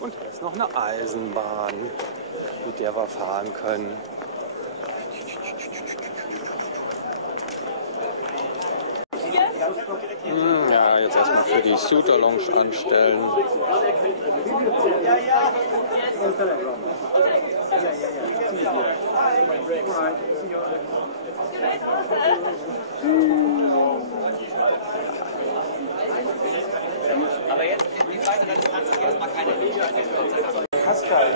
Und da ist noch eine Eisenbahn, mit der wir fahren können. Ja, jetzt erstmal für die Suiter Lounge anstellen. Aber jetzt die zweite Distanz ist erstmal keine Pascal.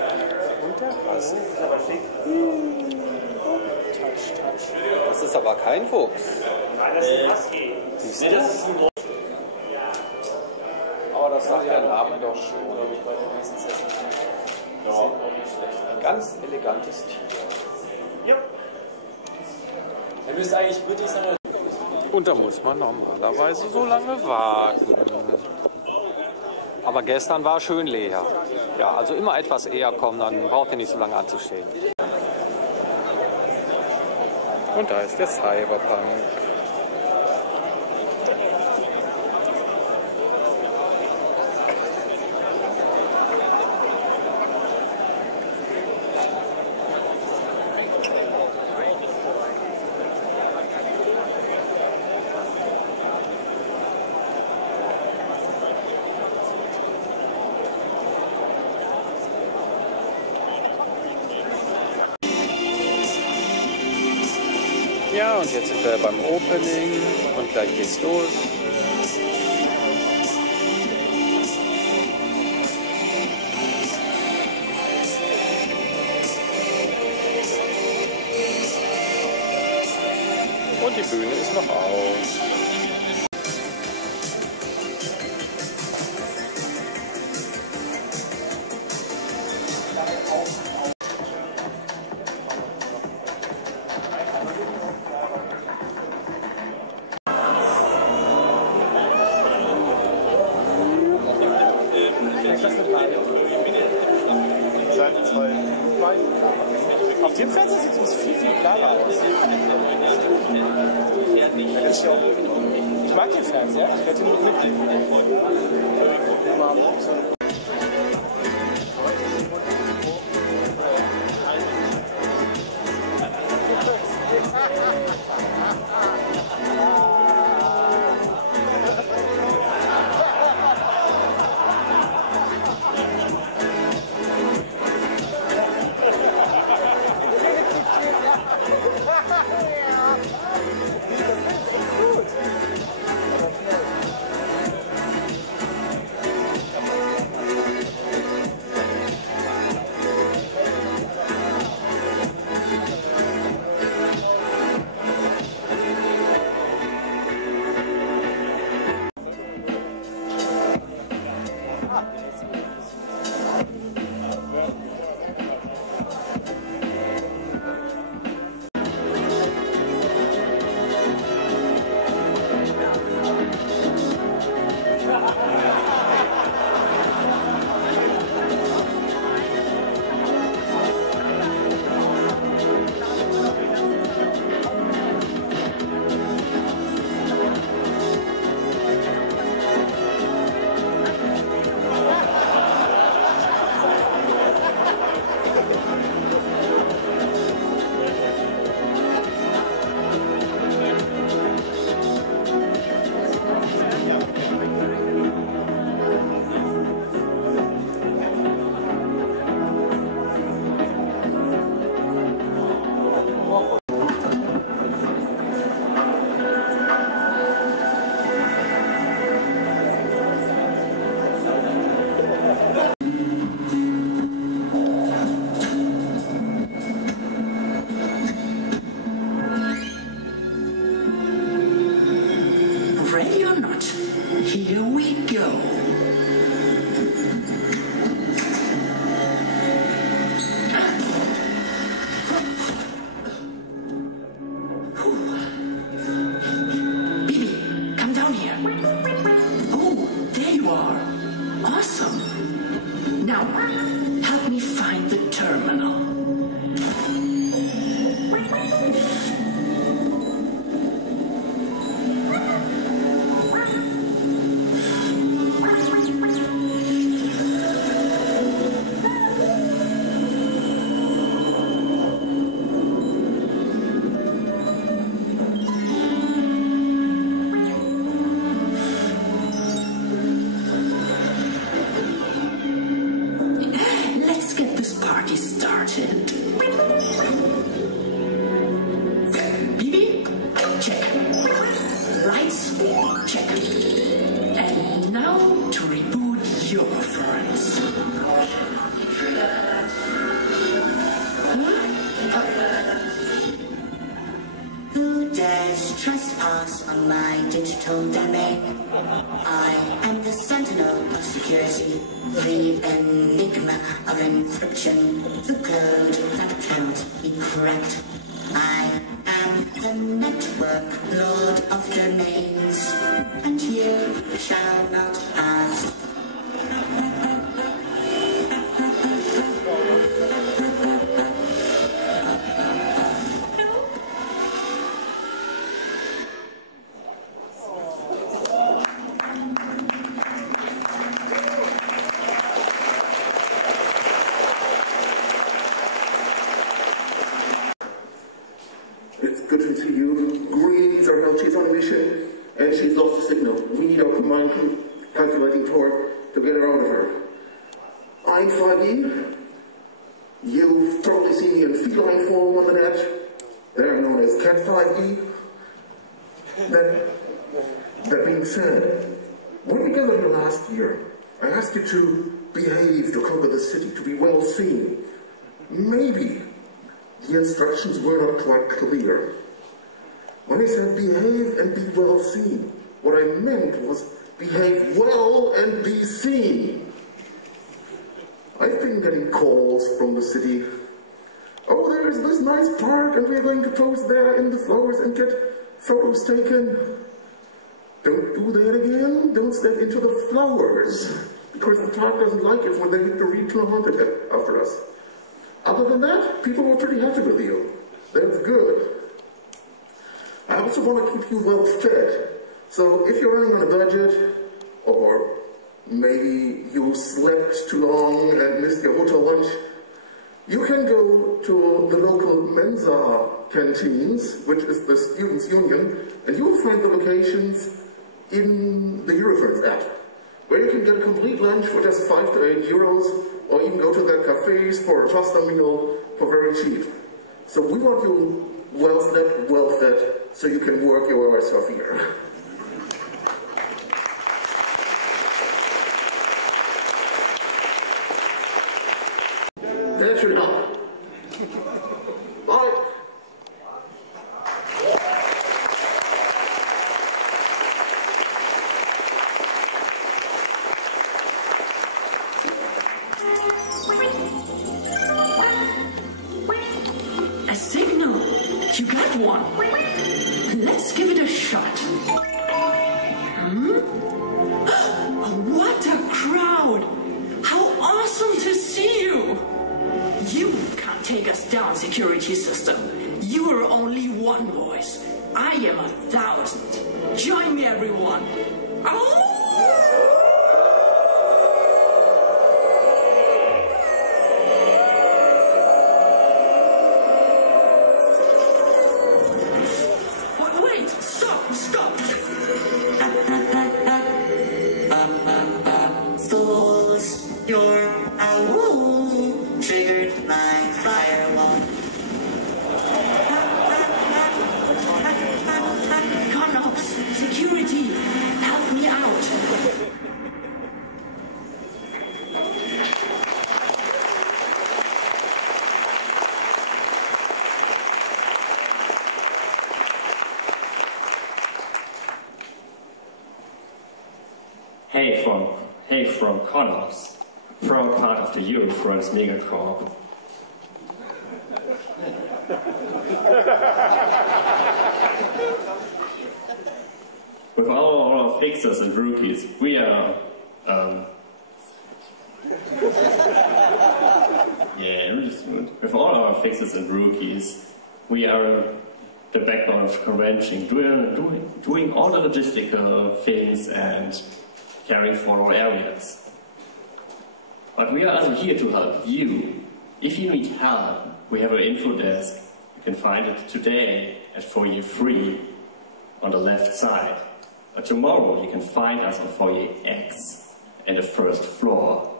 Und der Pass ist aber schick. Touch. Das ist aber kein Fuchs. Nein, das ist ein Husky. Siehst du? Das ist ein aber das sagt der Name doch schon. Ja. Ein ganz elegantes Tier. Ja. Er müsste eigentlich wirklich sein. Und da muss man normalerweise so lange warten. Aber gestern war schön leer. Ja, also immer etwas eher kommen, dann braucht ihr nicht so lange anzustehen. Und da ist der Cyberpunk. Ja, und jetzt sind wir beim Opening und gleich geht's los. Und die Bühne ist noch aus. Auf dem Fenster sieht es viel klarer aus. Ich mag den Fernseher, ich werde ihn mitnehmen. Ready or not, here we go. Baby, come down here. Oh, there you are. Awesome. Now, help me find the terminal. Eurofurence. Who dares trespass on my digital domain? I am the sentinel of security, the enigma of encryption, the code that cannot be cracked. I am the network lord of domains, and you shall not ask. She's on a mission, and she's lost the signal. We need our command calculating tower to get her out of her. I'm 5E. You've probably seen me in feline form on the net. They're known as Cat 5E. That being said, when we gathered here last year, I asked you to behave to conquer the city, to be well seen. Maybe the instructions were not quite clear. When I said behave and be well seen, what I meant was behave well and be seen. I've been getting calls from the city. Oh, there is this nice park and we're going to pose there in the flowers and get photos taken. Don't do that again. Don't step into the flowers, because the park doesn't like it when they hit the replant after us. Other than that, people were pretty happy with you. That's good. I also want to keep you well fed. So if you're running on a budget, or maybe you slept too long and missed your hotel lunch, you can go to the local Mensa canteens, which is the Students' Union, and you will find the locations in the Eurofurence app, where you can get a complete lunch for just 5 to 8 euros, or even go to their cafes for a pasta meal for very cheap. So we want you well slept, well fed, so you can work your ass off here. That should help. Bye. A signal! You got one! Let's give it a shot. What a crowd! How awesome to see you! You can't take us down, security system. You are only one voice. I am 1,000. Join me, everyone. Oh! Hey from Connors, proud part of the Eurofurence megacorp. With all our fixers and rookies, we are with all our fixers and rookies, we are the backbone of the convention, doing all the logistical things and caring for all areas. But we are also here to help you. If you need help, we have an info desk. You can find it today at foyer 3 on the left side. But tomorrow you can find us on foyer X and the first floor.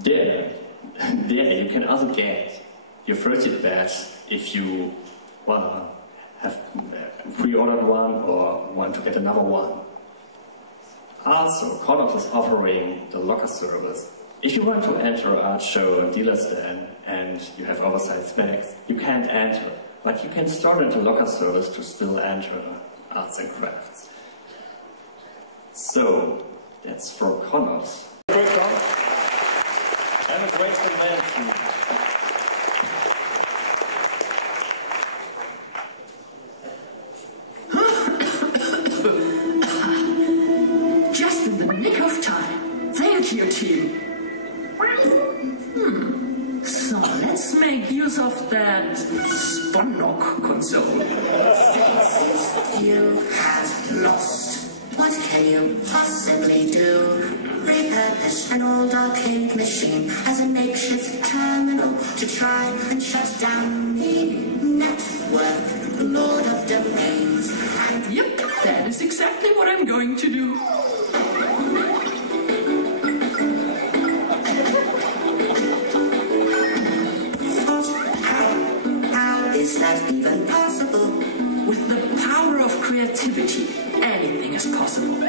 There you can also get your first aid badge if you have pre-ordered one or want to get another one. Also, Connox is offering the locker service. If you want to enter an art show or dealer stand and you have oversized bags, you can't enter, but you can start at the locker service to still enter arts and crafts. So, that's for Connox. Have a great convention. Just in the nick of time. Thank you, team. So let's make use of that Sponnok console. You have lost. What can you possibly do? Repurpose an old arcade machine as a makeshift terminal to try and shut down the network, Lord of Domains. And Yep, that is exactly what I'm going to do. how is that even possible? With the power of creativity, anything is possible.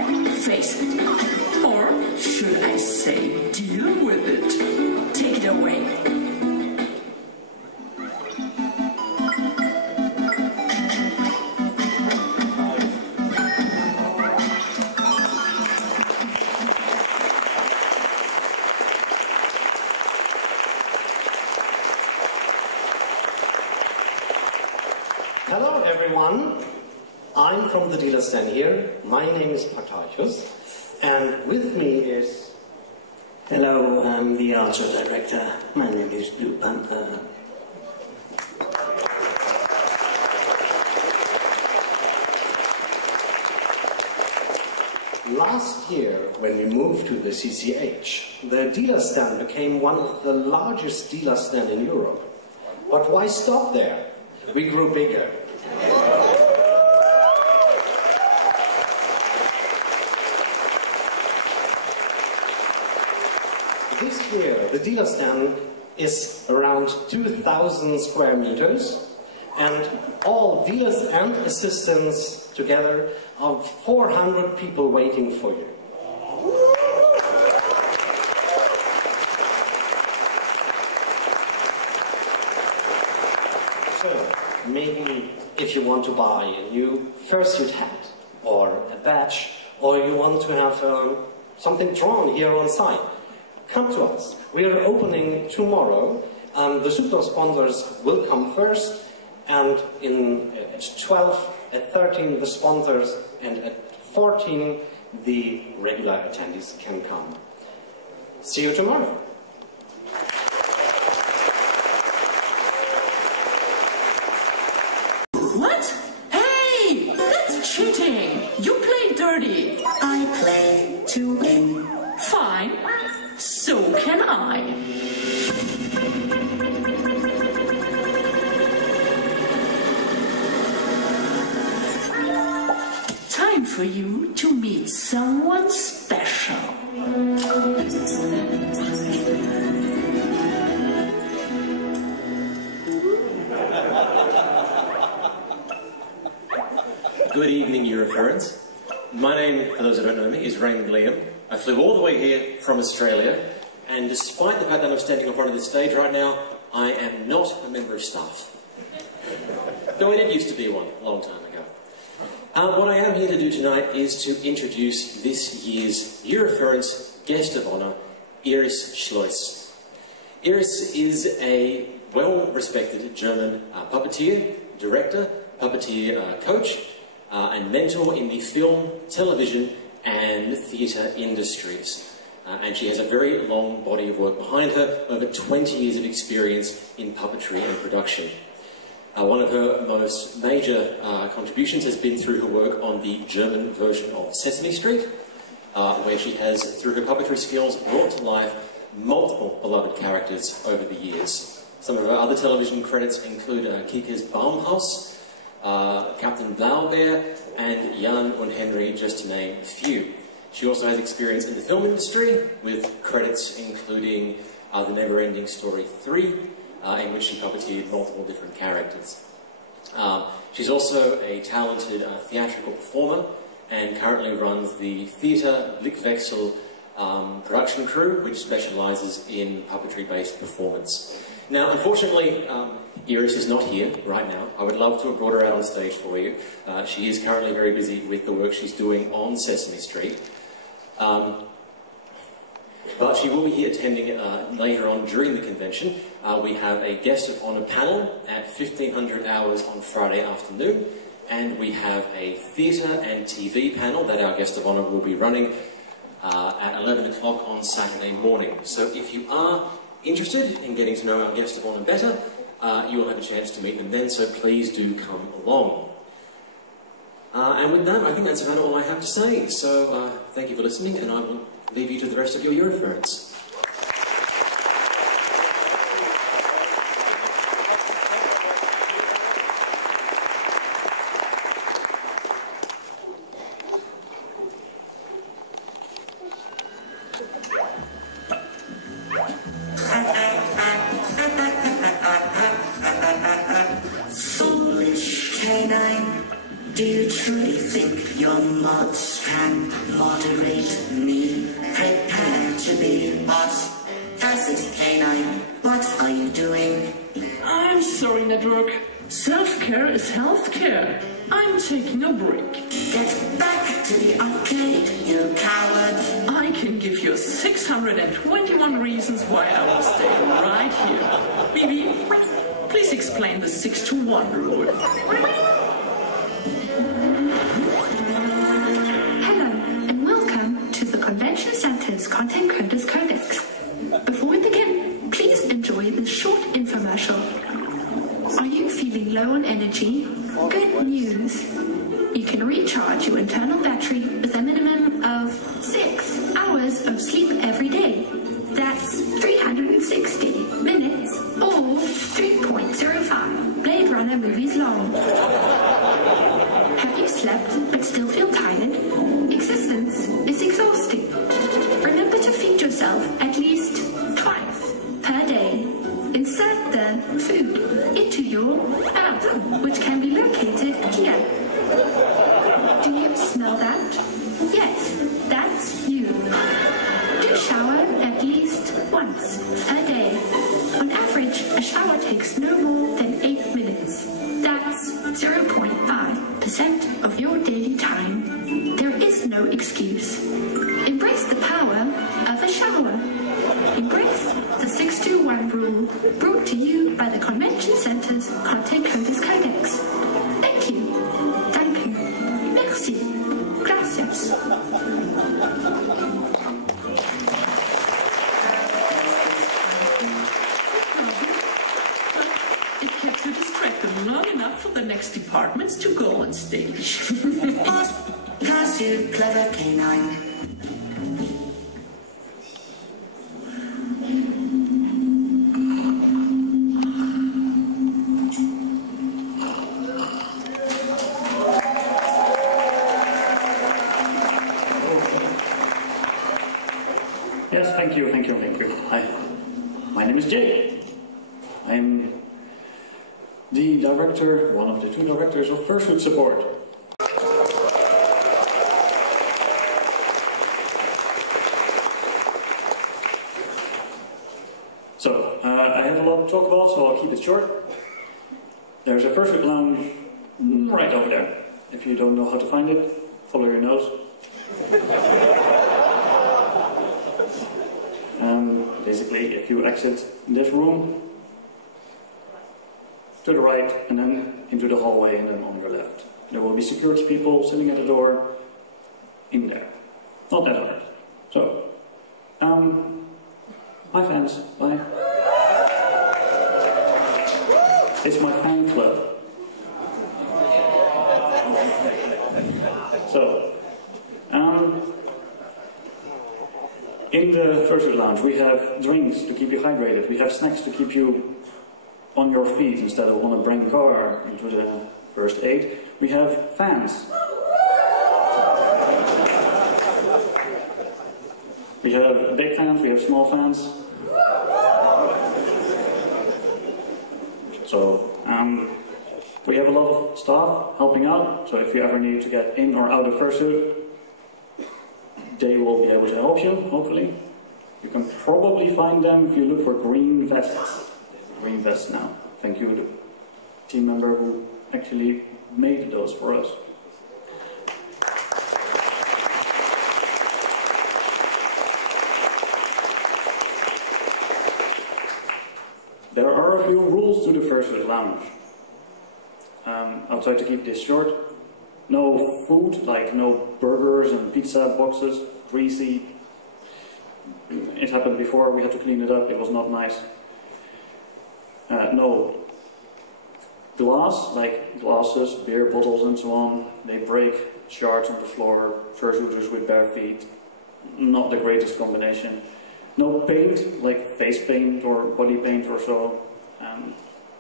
Face it. Or should I say, deal with it? Take it away. Hello everyone, I'm from the dealer stand here. My name is Patarchus, and with me is... Hello, I'm the art show director. My name is Blue Panther. Last year, when we moved to the CCH, the dealer stand became one of the largest dealer stands in Europe. But why stop there? We grew bigger. This year, the dealer stand is around 2,000 square meters, and all dealers and assistants together are 400 people waiting for you. So, maybe if you want to buy a new fursuit hat, or a badge, or you want to have something drawn here on site, come to us. We are opening tomorrow. The super sponsors will come first, and at 12, at 13 the sponsors, and at 14 the regular attendees can come. See you tomorrow. What? Hey! That's cheating! You play dirty! I play to win. Fine. So can I. Time for you to meet someone special. Good evening, Eurofurence. My name, for those who don't know me, is Raymond Liam. I flew all the way here from Australia, and despite the fact that I'm standing in front of this stage right now, I am not a member of staff. Though I did used to be one, a long time ago. What I am here to do tonight is to introduce this year's Eurofurence guest of honour, Iris Schloss. Iris is a well-respected German puppeteer, director, puppeteer coach, and mentor in the film, television, and theatre industries. And she has a very long body of work behind her, over 20 years of experience in puppetry and production. One of her most major contributions has been through her work on the German version of Sesame Street, where she has, through her puppetry skills, brought to life multiple beloved characters over the years. Some of her other television credits include Kike's Baumhaus, Captain Blaubeer, and Jan und Henry, just to name a few. She also has experience in the film industry, with credits including The Never-Ending Story 3, in which she puppeteered multiple different characters. She's also a talented theatrical performer, and currently runs the Theatre Blickwechsel production crew, which specialises in puppetry-based performance. Now, unfortunately, Iris is not here right now. I would love to have brought her out on stage for you. She is currently very busy with the work she's doing on Sesame Street. But she will be here attending later on during the convention. We have a guest of honour panel at 1500 hours on Friday afternoon, and we have a theatre and TV panel that our guest of honour will be running at 11 o'clock on Saturday morning. So if you are interested in getting to know our guest of honour better, you will have a chance to meet them then, so please do come along. And with that, I think that's about all I have to say. So thank you for listening, and I will leave you to the rest of your Eurofurence. Foolish canine, do you truly think your mods can moderate me? Prepare to be boss. This canine, what are you doing? I'm sorry, Network. Self-care is health-care. I'm taking a break. Get back to the arcade, you coward. I can give you 621 reasons why I will stay right here. Bibi, please explain the 6-to-1 rule. Hello, and welcome to the Convention Center's Content Coders Codex. Before we begin, please enjoy this short infomercial. Are you feeling low on energy? Good news! You can recharge your internal battery with a minimum of 6 hours of sleep every day. That's 360 minutes or 3.05 Blade Runner movies long. Have you slept but still feel tired? Existence is exhausting. Remember to feed yourself at least twice per day. Insert the food into your mouth, which can be located here. Do you smell that? Yes, that's you. Do shower at least once a day. On average, a shower takes no more than 8 minutes. That's 0.5% of your daily time. There is no excuse. Embrace the power of a shower. Embrace the 6-to-1 rule, brought to you by the Convention Center's Content Coders Codex. Thank you. Danke. Merci. Gracias. It kept you distracted long enough for the next departments to go on stage. Curse you, clever canine. Yes, thank you. Hi, my name is Jake. I'm the director, one of the 2 directors of Fursuit Support. So, I have a lot to talk about, so I'll keep it short. There's a Fursuit lounge right over there. If you don't know how to find it, follow your nose. Basically, if you exit this room, to the right, and then into the hallway, and then on your left. There will be security people sitting at the door in there. Not that hard. So, my fans, bye. It's my fan club. So, in the Fursuit Lounge, we have drinks to keep you hydrated. We have snacks to keep you on your feet instead of on a brand car into the first aid. We have fans. We have big fans, we have small fans. So, We have a lot of staff helping out, so if you ever need to get in or out of fursuit, they will be able to help you, hopefully. You can probably find them if you look for green vests. Green vests now. Thank you to the team member who actually made those for us. There are a few rules to the fursuit lounge. I'll try to keep this short. No food, like no burgers and pizza boxes, greasy. It happened before, we had to clean it up, it was not nice. No glass, like glasses, beer bottles and so on. They break, shards on the floor, fursuiters with bare feet. Not the greatest combination. No paint, like face paint or body paint or so.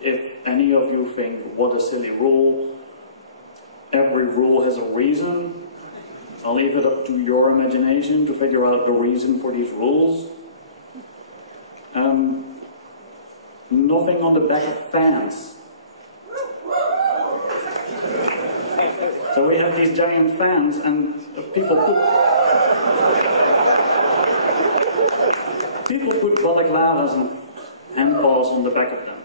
If any of you think, what a silly rule, every rule has a reason. I'll leave it up to your imagination to figure out the reason for these rules. Nothing on the back of fans. So we have these giant fans and people put balaclavas and handballs on the back of them.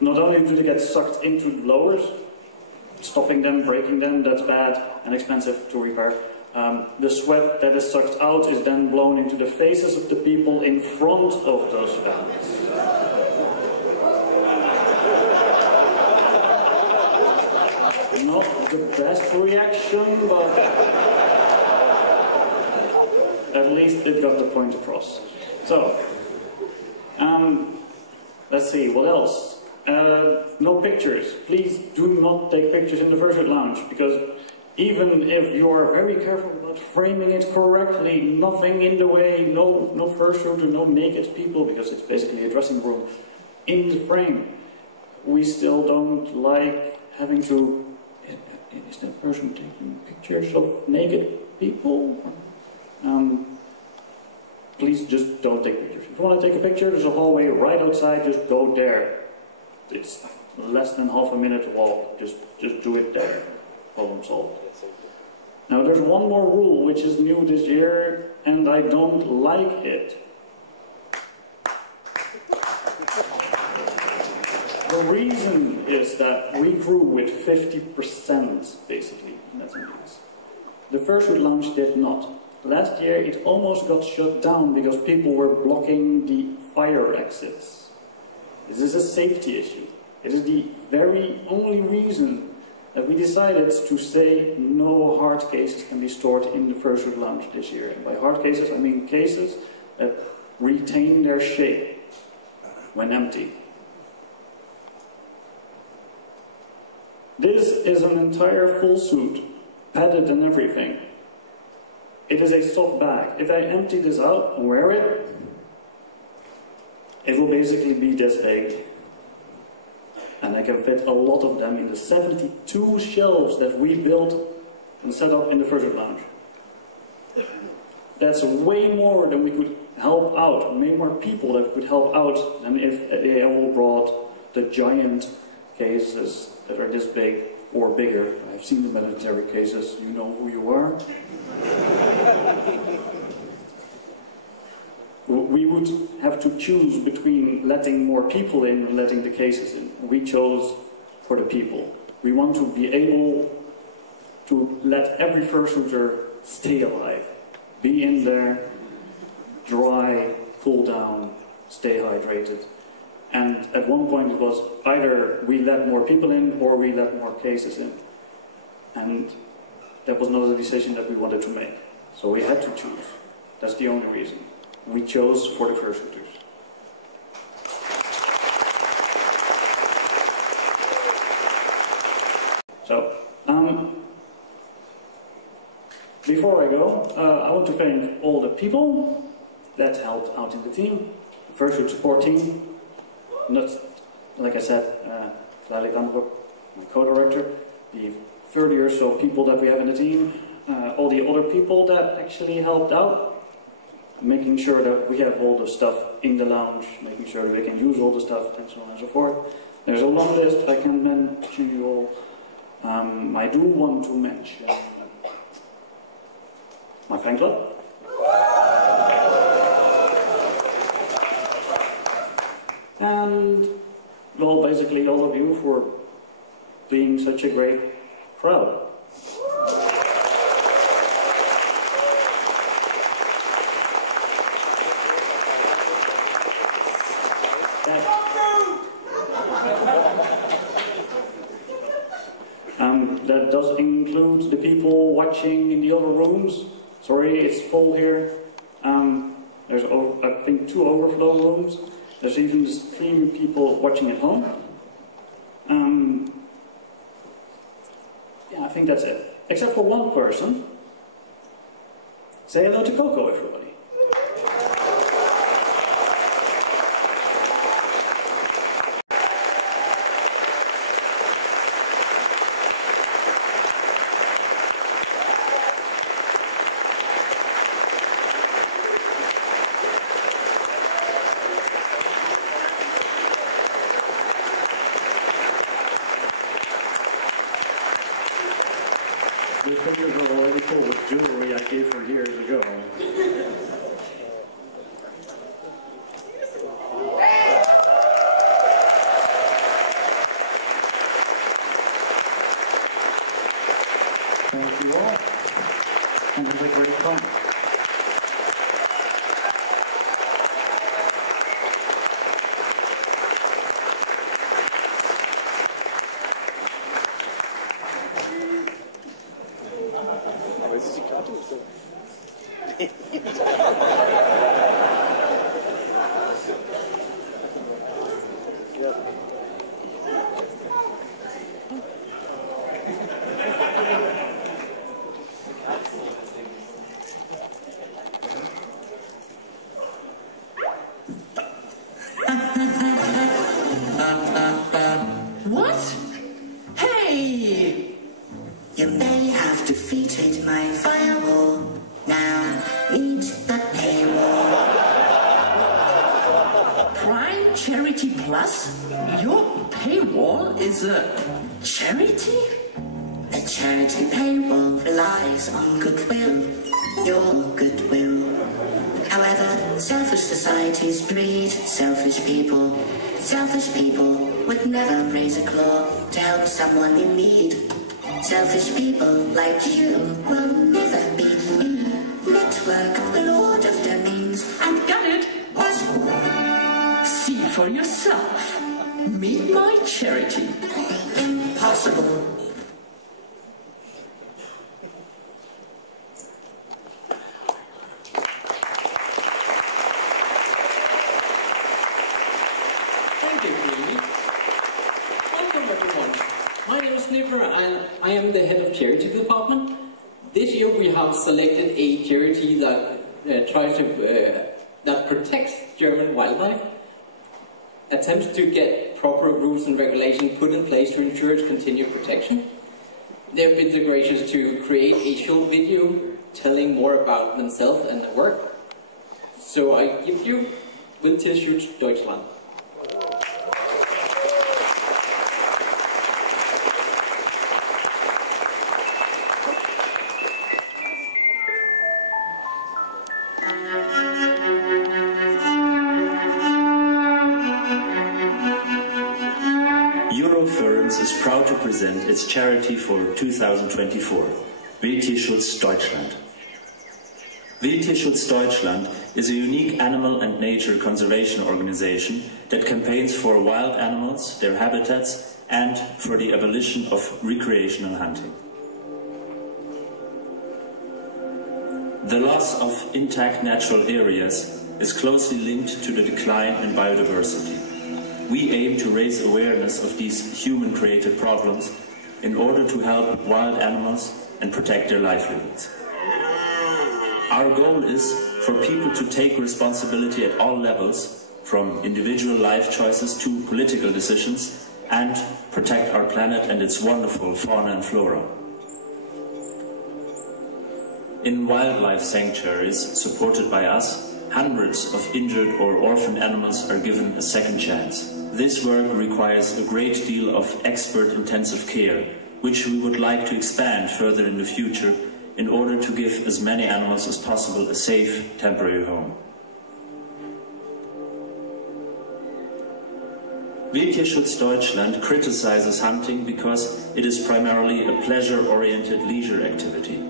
Not only do they get sucked into the blowers, stopping them, breaking them, that's bad and expensive to repair. The sweat that is sucked out is then blown into the faces of the people in front of those fans. Not the best reaction, but at least it got the point across. So, let's see, what else? No pictures. Please do not take pictures in the fursuit lounge, because even if you are very careful about framing it correctly, nothing in the way, no fursuit or no naked people, because it's basically a dressing room, in the frame. We still don't like having to... Is that person taking pictures of naked people? Please just don't take pictures. If you want to take a picture, there's a hallway right outside, just go there. It's less than half a minute walk, just do it there. Problem solved. Now there's one more rule which is new this year, and I don't like it. The reason is that we grew with 50% basically in attendance. The fursuit lounge did not. Last year it almost got shut down because people were blocking the fire exits. This is a safety issue. It is the very only reason that we decided to say no hard cases can be stored in the fursuit lounge this year. And by hard cases, I mean cases that retain their shape when empty. This is an entire full suit, padded and everything. It is a soft bag. If I empty this out and wear it, it will basically be this big. And I can fit a lot of them in the 72 shelves that we built and set up in the fursuit lounge. That's way more than we could help out, way more people that could help out than if they all brought the giant cases that are this big or bigger. I've seen the military cases, you know who you are. We would have to choose between letting more people in and letting the cases in. We chose for the people. We want to be able to let every fursuiter stay alive. Be in there, dry, cool down, stay hydrated. And at one point it was either we let more people in or we let more cases in. And that was not a decision that we wanted to make. So we had to choose. That's the only reason. We chose for the fursuiters. So, before I go, I want to thank all the people that helped out in the team, the fursuit support team. Not, like I said, my co-director, the 30 or so people that we have in the team, all the other people that actually helped out. making sure that we have all the stuff in the lounge, making sure that we can use all the stuff, and so on and so forth. There's a long list, I can mention you all. I do want to mention my fan club. And, well, basically all of you for being such a great crowd. That does include the people watching in the other rooms. Sorry, it's full here. There's, I think, 2 overflow rooms. There's even the stream people watching at home. Yeah, I think that's it. Except for one person. Say hello to Coco, everybody. The fingers are already full of jewelry I gave her years ago. Thank you all, and have a great time. What? Hey! You may have defeated my firewall. Now meet the paywall. Prime Charity Plus? Your paywall is a charity? The charity paywall relies on goodwill, your goodwill. However, selfish societies breed selfish people. Selfish people would never raise a claw to help someone in need. Selfish people like you will never be me. Network, lord of domains, I got it. What? See for yourself. Meet my charity. Impossible. Thank you, Katie. Welcome, everyone. My name is Snipper, and I am the head of charity department. This year we have selected a charity that that protects German wildlife, attempts to get proper rules and regulations put in place to ensure its continued protection. They have been so gracious to create a short video telling more about themselves and their work. So I give you Wildtierschutz Deutschland. Eurofurence is proud to present its charity for 2024, Wildtierschutz Deutschland. Wildtierschutz Deutschland is a unique animal and nature conservation organization that campaigns for wild animals, their habitats, and for the abolition of recreational hunting. The loss of intact natural areas is closely linked to the decline in biodiversity. We aim to raise awareness of these human-created problems in order to help wild animals and protect their livelihoods. Our goal is for people to take responsibility at all levels, from individual life choices to political decisions, and protect our planet and its wonderful fauna and flora. In wildlife sanctuaries supported by us, hundreds of injured or orphaned animals are given a second chance. This work requires a great deal of expert-intensive care, which we would like to expand further in the future in order to give as many animals as possible a safe, temporary home. Wildtierschutz Deutschland criticizes hunting because it is primarily a pleasure-oriented leisure activity.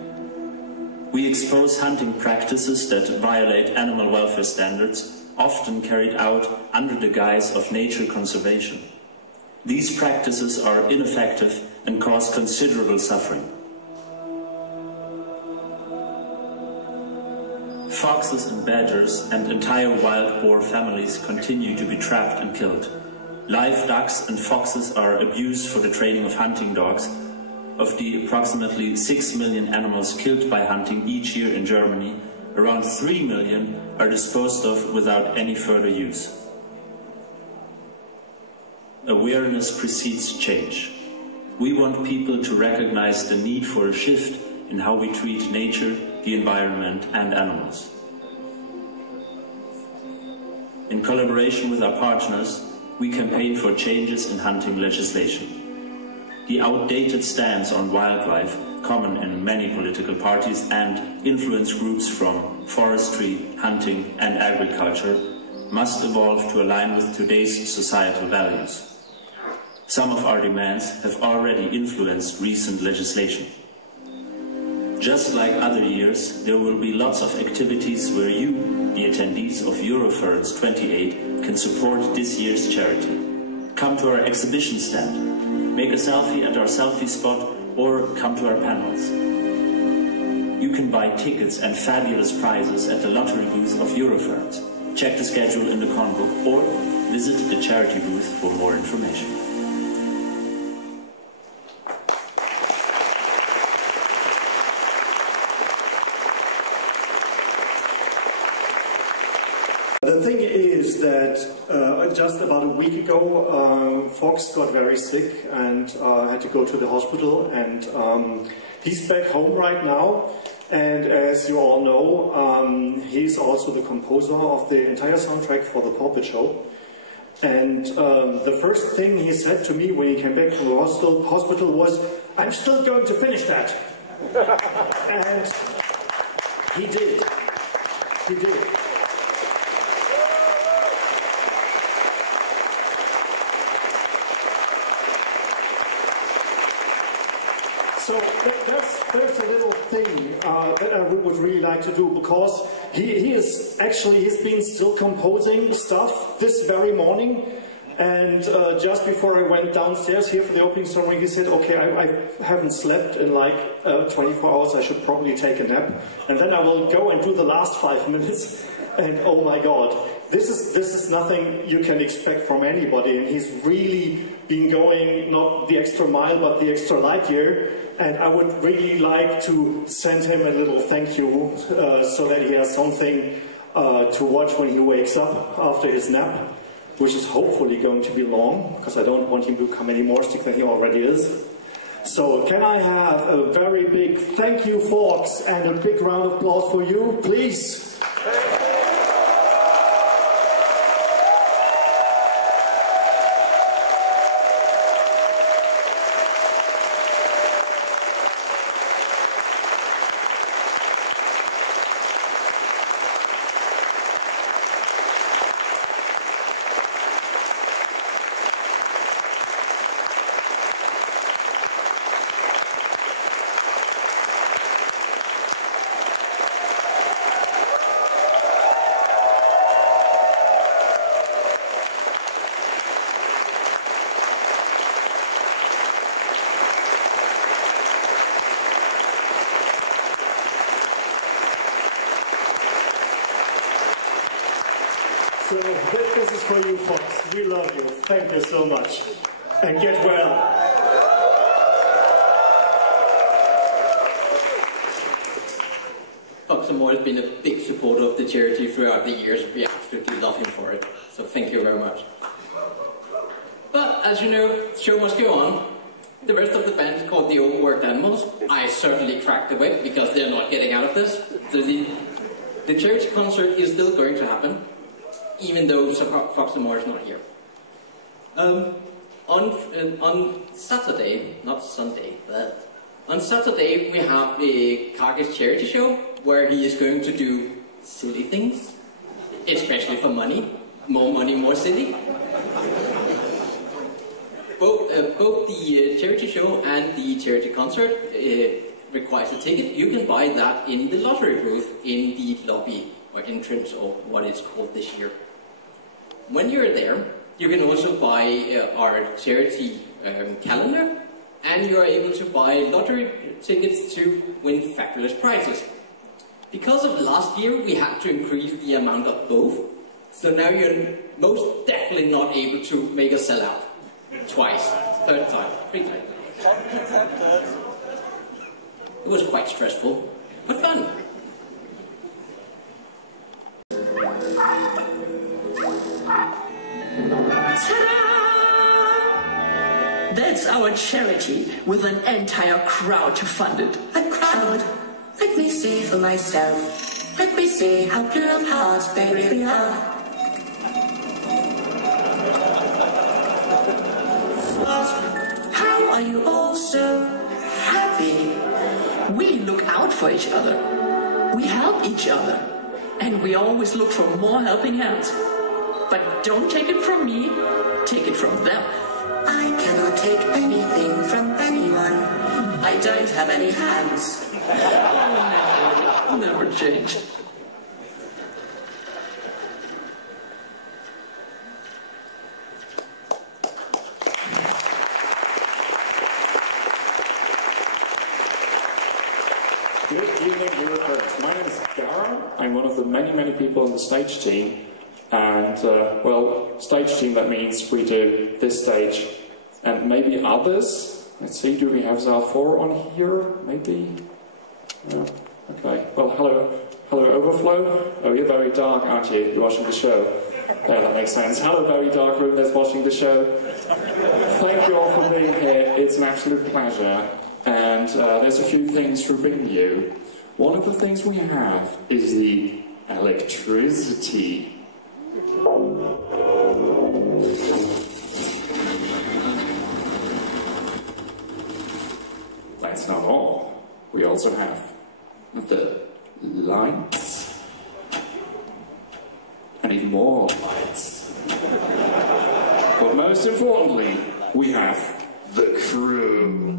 We expose hunting practices that violate animal welfare standards, often carried out under the guise of nature conservation. These practices are ineffective and cause considerable suffering. Foxes and badgers and entire wild boar families continue to be trapped and killed. Live ducks and foxes are abused for the training of hunting dogs. Of the approximately 6 million animals killed by hunting each year in Germany, around 3 million are disposed of without any further use. Awareness precedes change. We want people to recognize the need for a shift in how we treat nature, the environment and animals. In collaboration with our partners, we campaign for changes in hunting legislation. The outdated stance on wildlife, common in many political parties and influence groups from forestry, hunting and agriculture, must evolve to align with today's societal values. Some of our demands have already influenced recent legislation. Just like other years, there will be lots of activities where you, the attendees of Eurofurence 28, can support this year's charity. Come to our exhibition stand, make a selfie at our selfie spot, or come to our panels. You can buy tickets and fabulous prizes at the lottery booth of Eurofurence. Check the schedule in the con book or visit the charity booth for more information. The thing is that just about a week ago, Fox got very sick and had to go to the hospital, and he's back home right now. And as you all know, he's also the composer of the entire soundtrack for the Puppet Show. And the first thing he said to me when he came back from the hospital was, "I'm still going to finish that." And he did. He did. So there's a little thing that I would really like to do, because he's been still composing stuff this very morning, and just before I went downstairs here for the opening ceremony, he said, "Okay, I haven't slept in like 24 hours, I should probably take a nap, and then I will go and do the last 5 minutes." And oh my God, this is nothing you can expect from anybody, and he's really been going not the extra mile but the extra light year. And I would really like to send him a little thank you so that he has something to watch when he wakes up after his nap, which is hopefully going to be long, because I don't want him to become any more sick than he already is. So can I have a very big thank you, Fox, and a big round of applause for you, please? So this is for you, Fox. We love you. Thank you so much. And get well. Fox has always been a big supporter of the charity throughout the years. We absolutely love him for it. So thank you very much. But as you know, the show must go on. The rest of the band is called the Overworked Animals. I certainly cracked the whip because they're not getting out of this. So the charity concert is still going to happen, even though Fox and Moore is not here. On Saturday, not Sunday, but on Saturday we have a Kage's charity show where he is going to do silly things, especially for money. More money, more silly. Both the charity show and the charity concert requires a ticket. You can buy that in the lottery booth in the lobby or entrance, or what it's called this year. When you're there, you can also buy our charity calendar, and you're able to buy lottery tickets to win fabulous prizes. Because of last year, we had to increase the amount of both, so now you're most definitely not able to make a sellout. Twice, third time, 3 times. It was quite stressful, but fun. Ta-da! That's our charity, with an entire crowd to fund it. A crowd? Let me see for myself. Let me see how pure of hearts they really are. How are you all so happy? We look out for each other. We help each other. And we always look for more helping hands. But don't take it from me, take it from them. I cannot take anything from anyone. I don't have any hands. Oh, never change. Good evening, Eurofurence. My name is Gara. I'm one of the many people on the stage team. And, well, stage team, that means we do this stage and maybe others. Let's see, do we have Zalfor on here? Maybe? No? Okay. Well, hello Overflow. Oh, you're very dark, aren't you? You're watching the show. Yeah, that makes sense. Hello, very dark room that's watching the show. Thank you all for being here. It's an absolute pleasure. And there's a few things to bring you. One of the things we have is the electricity. That's not all. We also have the lights. And even more lights. But most importantly, we have the crew.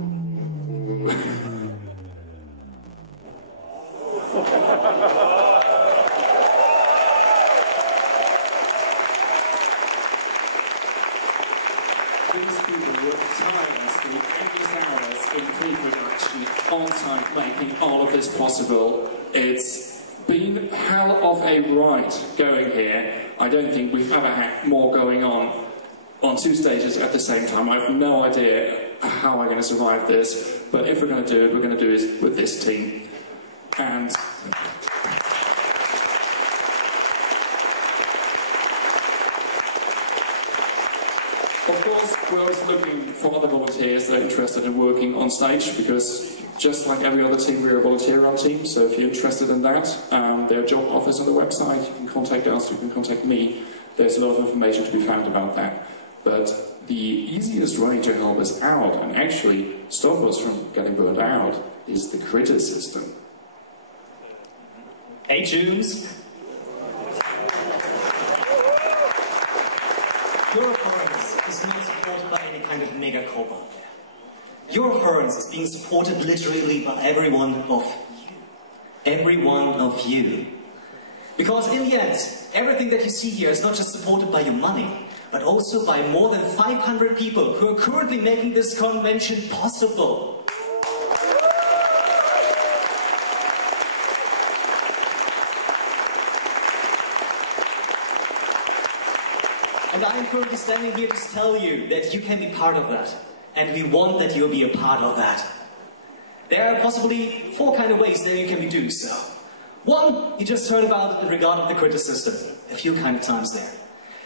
These people work tirelessly, endless hours in pre-production, on time, making all of this possible. It's been hell of a ride going here. I don't think we've ever had more going on 2 stages at the same time. I have no idea how I'm going to survive this, but if we're going to do it, we're going to do it with this team. And of course, we're always looking for other volunteers that are interested in working on stage, because just like every other team, we're a volunteer-run team, so if you're interested in that, there are job offers on the website. You can contact us, you can contact me. There's a lot of information to be found about that. But the easiest way to help us out and actually stop us from getting burned out is the critter system. Hey, Tunes! Eurofurence is not supported by any kind of mega corp out there. Eurofurence is being supported literally by every one of you. Every one of you. Because in the end, everything that you see here is not just supported by your money, but also by more than 500 people who are currently making this convention possible. And I am currently standing here to tell you that you can be part of that. And we want that you'll be a part of that. There are possibly 4 kind of ways that you can be doing so. One, you just heard about in regard of the critter system, a few kind of times there.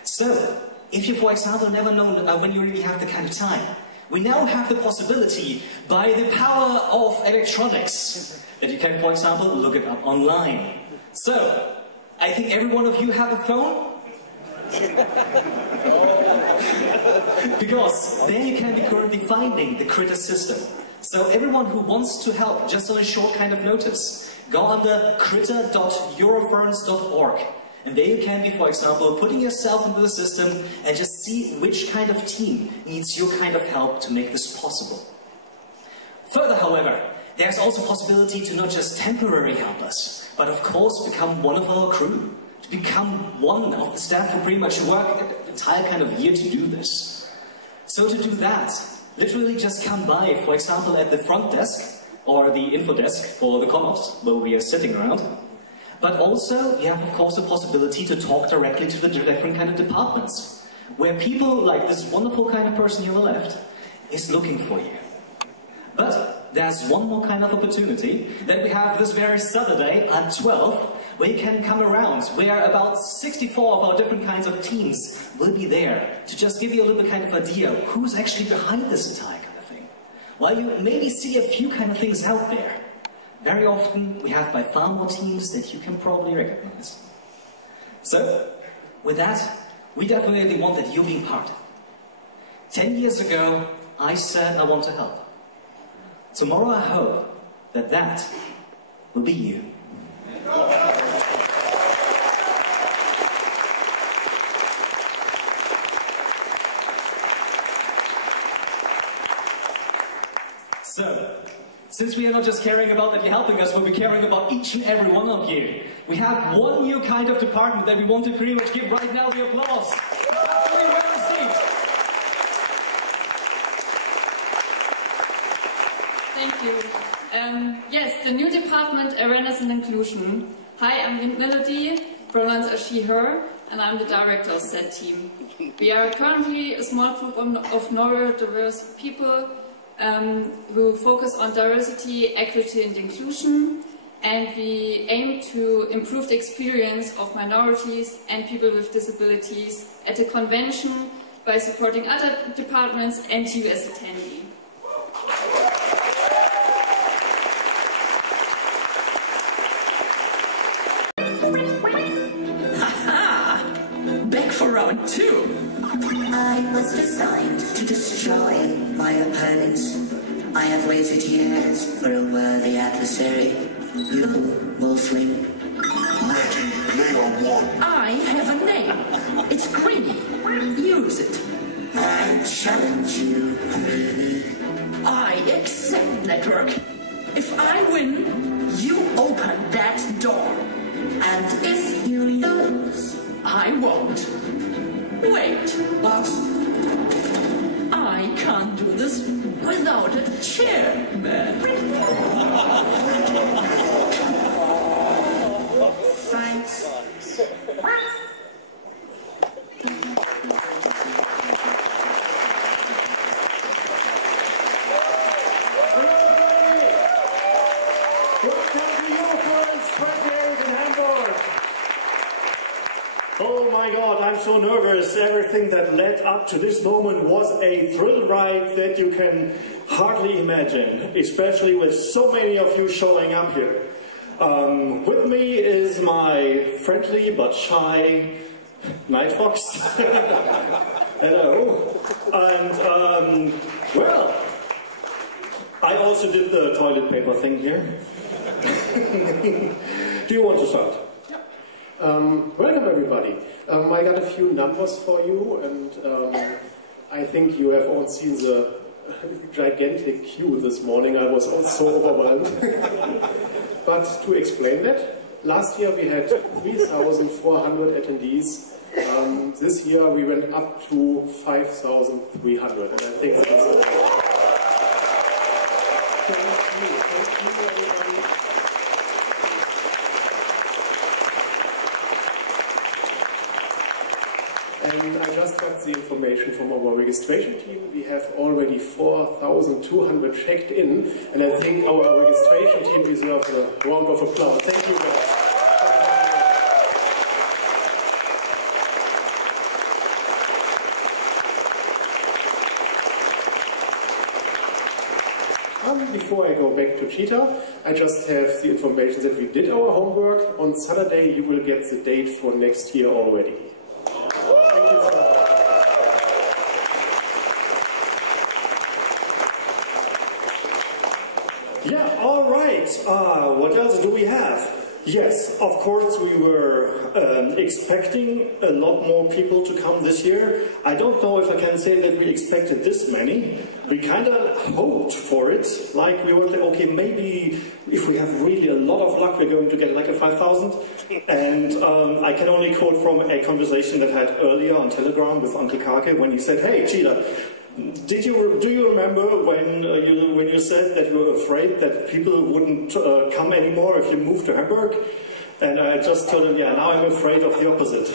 So, if you, for example, never known when you really have the kind of time, We now have the possibility, by the power of electronics, that you can, for example, look it up online. So, I think every one of you have a phone? Because there you can be currently finding the critter system. So everyone who wants to help, just on a short kind of notice, go under critter.eurofurence.org. And there you can be, for example, putting yourself into the system and just see which kind of team needs your kind of help to make this possible. Further, however, there's also possibility to not just temporarily help us, but of course become one of our crew. To become one of the staff who pretty much work the entire kind of year to do this. So to do that, literally just come by, for example, at the front desk, or the info desk for the com-ops, where we are sitting around. But also, you have of course the possibility to talk directly to the different kind of departments, where people like this wonderful kind of person here on the left is looking for you. But there's one more kind of opportunity that we have this very Saturday at 12, where you can come around, where about 64 of our different kinds of teams will be there to just give you a little bit kind of idea who's actually behind this entire kind of thing. While you maybe see a few kind of things out there, very often we have by far more teams that you can probably recognize. So, with that, we definitely want that you being part. 10 years ago, I said I want to help. Tomorrow I hope that that will be you. So, since we are not just caring about that you're helping us, but we're caring about each and every one of you, we have one new kind of department that we want to pretty much give right now the applause. Thank you. Yes, the new department, Awareness and Inclusion. Hi, I'm Wind Melody, pronouns are she, her, and I'm the director of said team. We are currently a small group of neurodiverse people who focus on diversity, equity and inclusion, and we aim to improve the experience of minorities and people with disabilities at the convention by supporting other departments and you as attendee. Back for round 2. I was designed to destroy my opponents. I have waited years for a worthy adversary. You, Wolfling. Ready, player one. I have a name. It's Greeny. Use it. I challenge you, Greeny. I accept, Network. If I win, you open that door. And if you lose, I won't. Wait. What? I can't do this without a chairman. Thanks. Oh my God, I'm so nervous. Everything that led up to this moment was a thrill ride that you can hardly imagine, especially with so many of you showing up here. With me is my friendly but shy Night Fox. Hello. And, well, I also did the toilet paper thing here. Do you want to start? Welcome everybody. I got a few numbers for you, and I think you have all seen the gigantic queue this morning. I was also overwhelmed. But to explain that, last year we had 3,400 attendees. This year we went up to 5,300, and I think that's Thank you everybody. And I just got the information from our registration team. We have already 4,200 checked in, and I think our registration team deserves a round of applause. Thank you guys. before I go back to Cheetah, I just have the information that we did our homework. On Saturday you will get the date for next year already. Thank you so much. Yeah, all right. What else do we have? Yes, of course we were expecting a lot more people to come this year. I don't know if I can say that we expected this many. We kind of hoped for it. Like we were like, okay, maybe if we have really a lot of luck, we're going to get like a 5,000. And I can only quote from a conversation that I had earlier on Telegram with Uncle Kake when he said, hey, Cheetah, do you remember when you said that you were afraid that people wouldn't come anymore if you moved to Hamburg? And I just told him, yeah, now I'm afraid of the opposite. So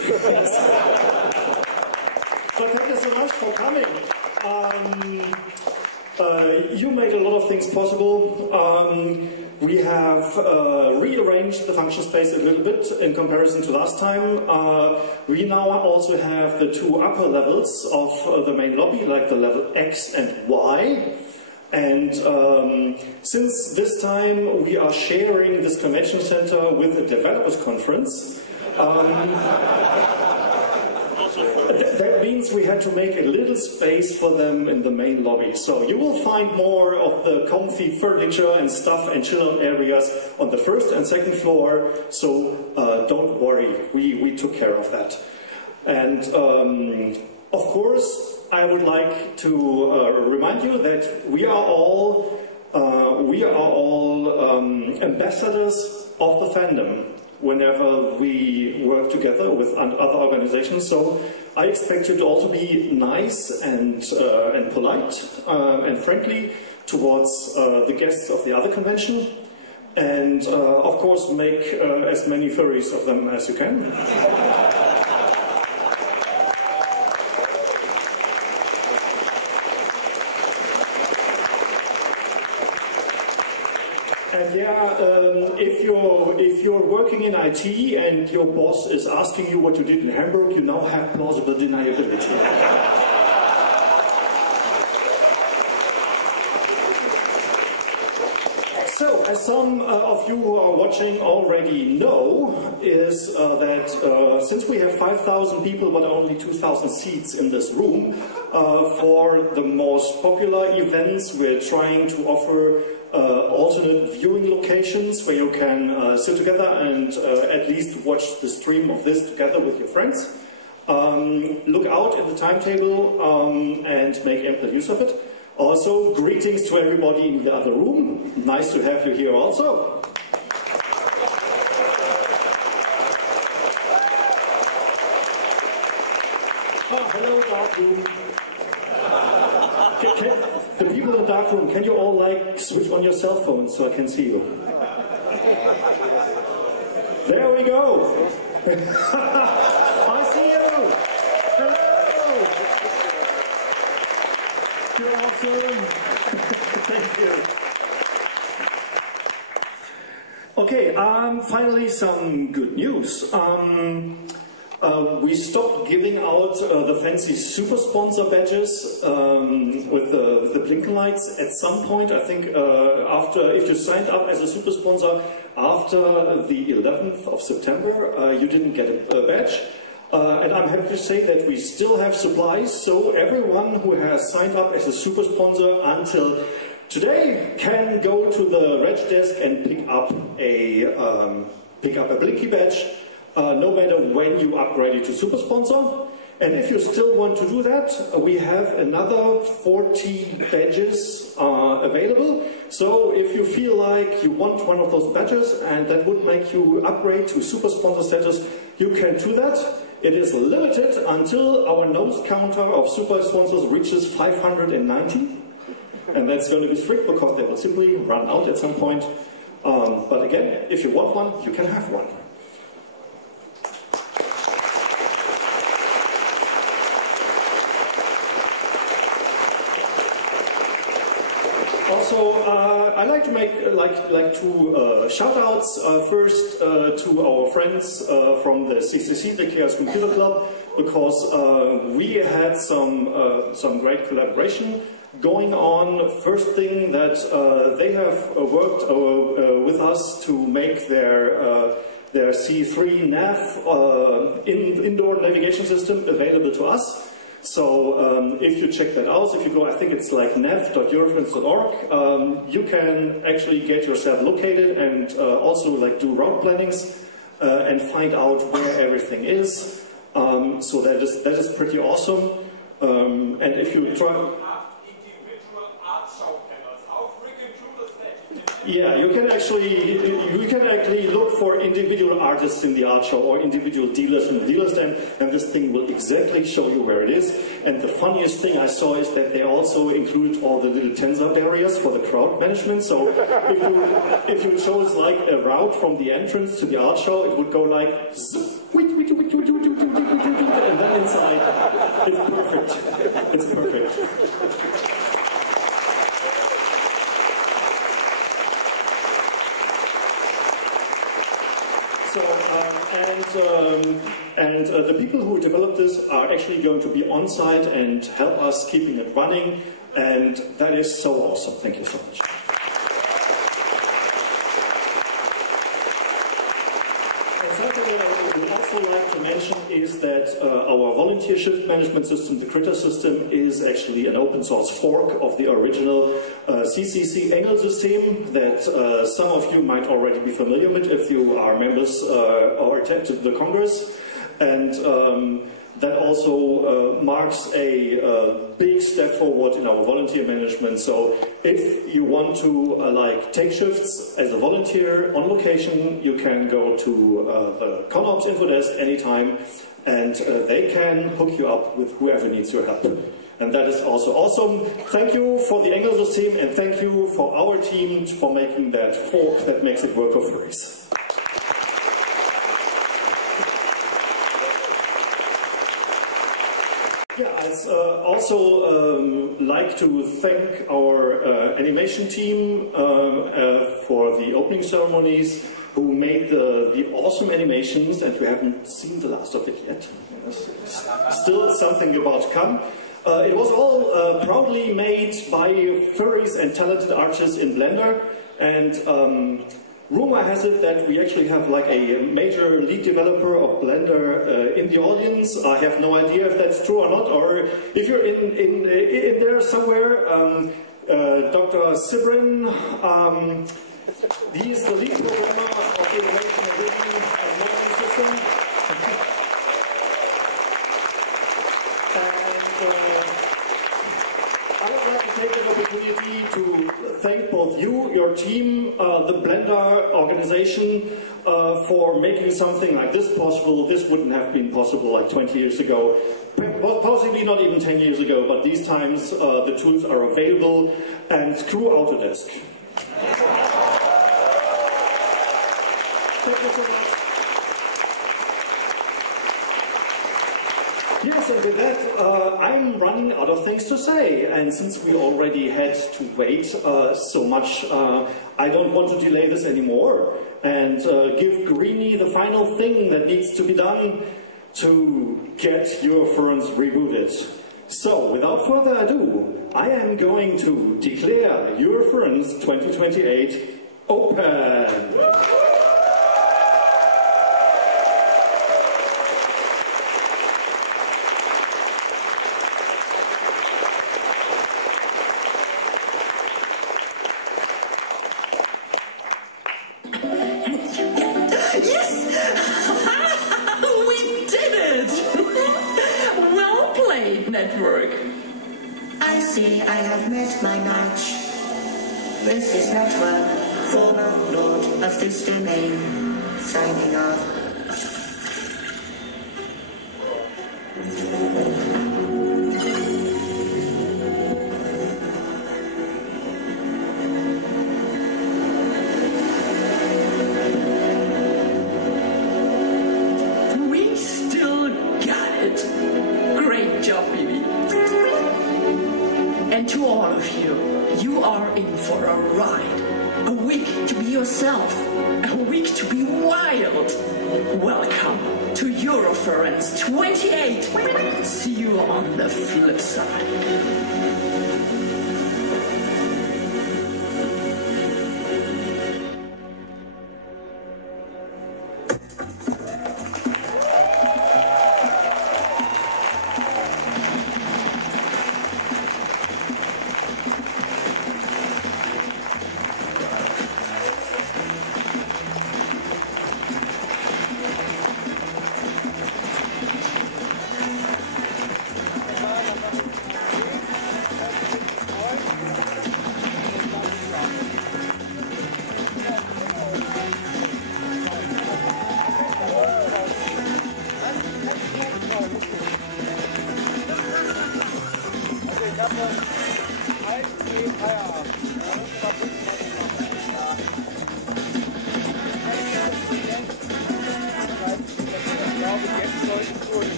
thank you so much for coming. You made a lot of things possible. We have rearranged the function space a little bit in comparison to last time. We now also have the two upper levels of the main lobby, like the level X and Y. And since this time we are sharing this convention center with a developers conference, that means we had to make a little space for them in the main lobby. So you will find more of the comfy furniture and stuff and chill-out areas on the first and second floor. So don't worry, we took care of that. And of course, I would like to remind you that we are all ambassadors of the fandom whenever we work together with other organizations. So I expect you to also be nice and polite and friendly towards the guests of the other convention, and of course make as many furries of them as you can. And yeah, if you're working in IT and your boss is asking you what you did in Hamburg, you now have plausible deniability. So, as some of you who are watching already know, is that since we have 5,000 people but only 2,000 seats in this room, for the most popular events we're trying to offer alternate viewing locations where you can sit together and at least watch the stream of this together with your friends. Look out at the timetable and make ample use of it. Also, greetings to everybody in the other room. Nice to have you here also. Oh, hello, dark room. The people in the dark room, can you all like switch on your cell phones so I can see you? There we go. I see you. Hello. You're awesome. Thank you. Okay, finally some good news. We stopped giving out the fancy super sponsor badges with the blinking lights at some point. I think if you signed up as a super sponsor after the 11th of September, you didn't get a badge. And I'm happy to say that we still have supplies, so everyone who has signed up as a super sponsor until today can go to the reg desk and pick up a blinky badge. No matter when you upgrade to super sponsor. And if you still want to do that, we have another 40 badges available. So if you feel like you want one of those badges and that would make you upgrade to super sponsor status, you can do that. It is limited until our nose counter of super sponsors reaches 590. And that's going to be strict because they will simply run out at some point. But again, if you want one, you can have one. Also, I like to make two shout-outs. First to our friends from the CCC, the Chaos Computer Club, because we had some great collaboration going on. First thing that they have worked with us to make their C3 nav indoor navigation system available to us. So if you check that out, if you go, I think it's like nav.eurofurence.org, you can actually get yourself located and also like do route plannings and find out where everything is. So that is pretty awesome. And if you try... Yeah, you can actually look for individual artists in the art show or individual dealers in the dealer stand, and this thing will exactly show you where it is. And the funniest thing I saw is that they also included all the little tensor barriers for the crowd management. So if you chose like a route from the entrance to the art show, it would go like and then inside. It's perfect. It's perfect. So, the people who developed this are actually going to be on site and help us keeping it running, and that is so awesome. Thank you so much. Something that I would also like to mention is that our volunteer shift management system, the Critter system, is actually an open source fork of the original CCC Engel system that some of you might already be familiar with if you are members or attended the Congress. And that also marks a big step forward in our volunteer management. So if you want to like take shifts as a volunteer on location, you can go to the ConOps info desk anytime, and they can hook you up with whoever needs your help. And that is also awesome. Thank you for the Engel team, and thank you for our team for making that fork that makes it work for furries. Yeah, I'd also like to thank our animation team for the opening ceremonies, who made the awesome animations, and we haven't seen the last of it yet. Still something about to come. It was all proudly made by furries and talented artists in Blender, and rumor has it that we actually have like a major lead developer of Blender in the audience. I have no idea if that's true or not, or if you're in there somewhere. Dr. Sibrin, he is the lead programmer of the Innovation and Vision and Modeling System. I would like to take an opportunity to thank both you, your team, the Blender organization for making something like this possible. This wouldn't have been possible like 20 years ago, possibly not even 10 years ago, but these times the tools are available, and screw Autodesk. Thank you so much. Yes, and with that, I'm running out of things to say, and since we already had to wait so much, I don't want to delay this anymore, and give Greenie the final thing that needs to be done to get Eurofurence rebooted. So, without further ado, I am going to declare Eurofurence 2028 open! Network. I see I have met my match. This is Network, former lord of this domain, signing off. We still got it. Great job, baby. And to all of you, you are in for a ride. A week to be yourself. A week to be wild. Welcome to Eurofurence 28. See you on the flip side.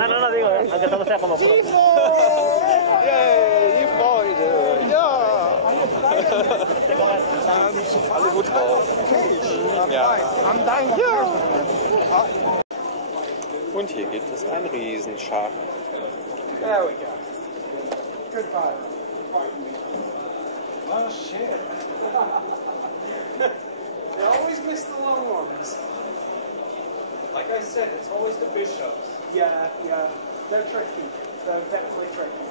No, digo, aunque solo sea como Die Freude, ja! Alle gut drauf. Ja. Und hier gibt es einen Riesenschach. There we go. Goodbye. Oh shit. They always miss the long ones. Like I said, it's always the bishops. Yeah, they're tricky. They're definitely tricky.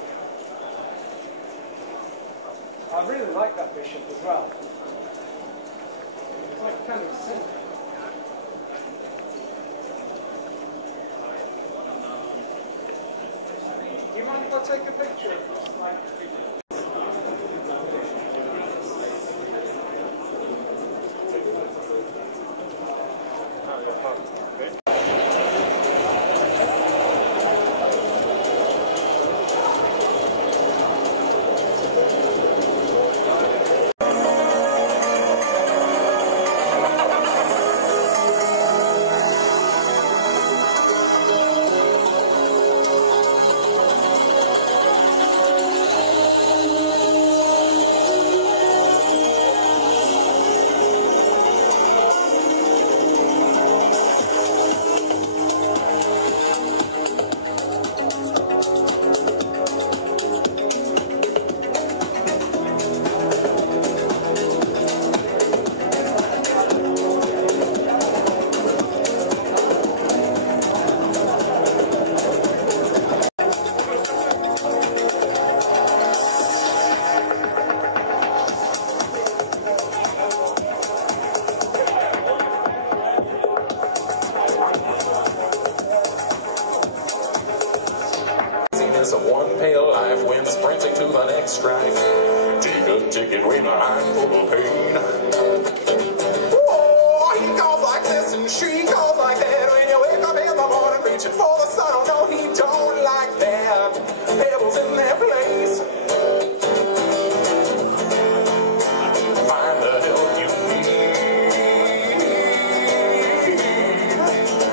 I really like that bishop as well. It's like kind of simple. Do you mind if I take a picture of this? Of one pale life when sprinting to the next strife. Take a ticket when I'm full of pain. Oh, he calls like this and she calls like that. When you wake up in the morning reaching for the sun, oh no, he don't like that. Pebbles in their place. Find the help you need.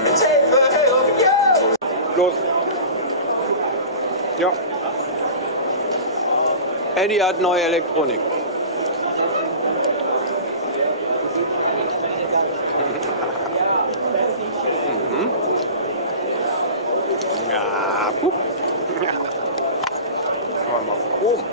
And take the help you. Los. Ja. Eddie hat neue Elektronik. Ja, pup. Ja. Mal oben.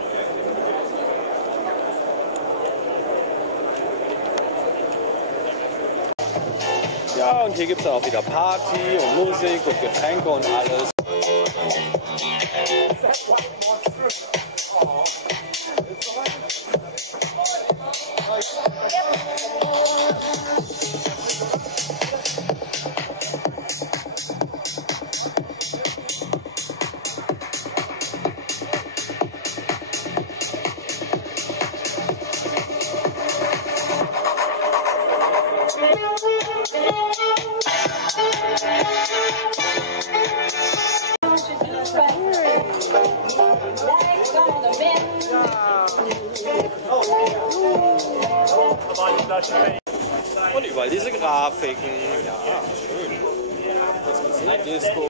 Ja, und hier gibt es auch wieder Party und Musik und Getränke und alles. Und überall diese Grafiken. Ja, schön. Das ist eine Disco.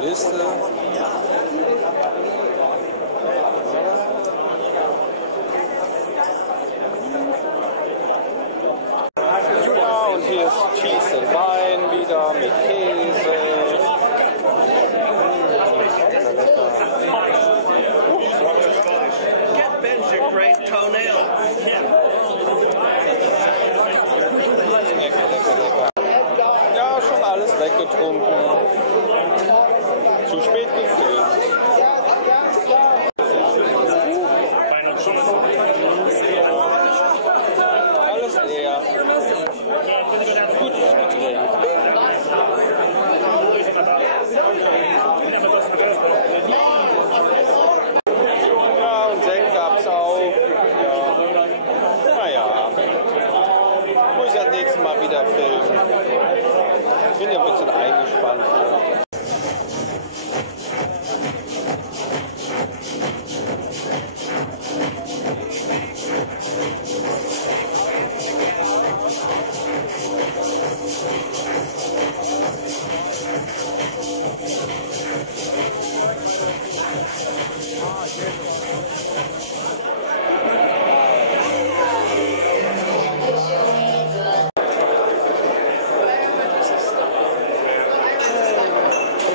Liste. Ja, und hier ist Cheese and Wein wieder mit Käse. Get Ben's a great toenail. Lecker, lecker, lecker. Ja, schon alles weggetrunken. Zu spät gefilmt. Alles leer. Gutes Getränk. Ja, und Sekt gab's auch. Ja. Naja. Muss ich das nächste Mal wieder filmen. Ich bin ja ein bisschen eingespannt hier.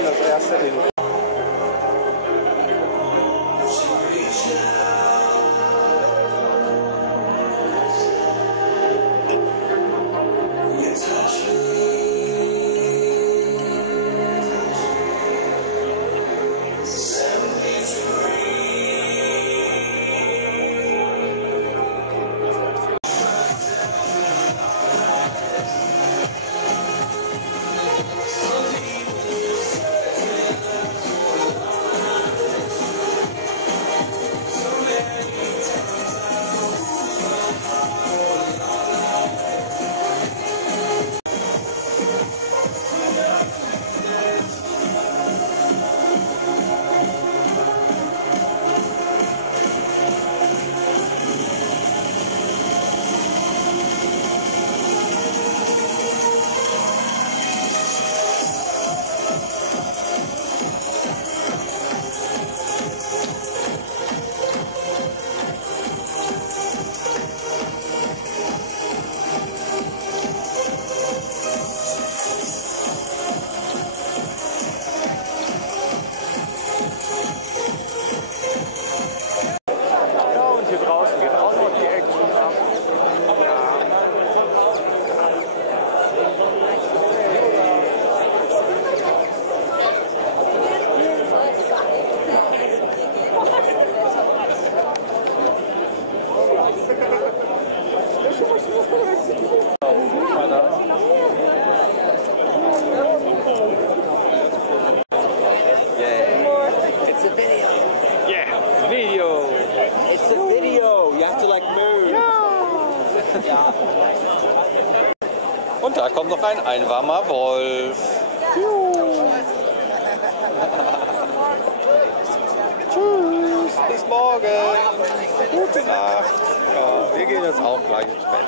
Das erste Ding. Und da kommt noch ein einwarmer Wolf. Tschüss, bis morgen. Gute Nacht. Ja, wir gehen jetzt auch gleich ins Bett.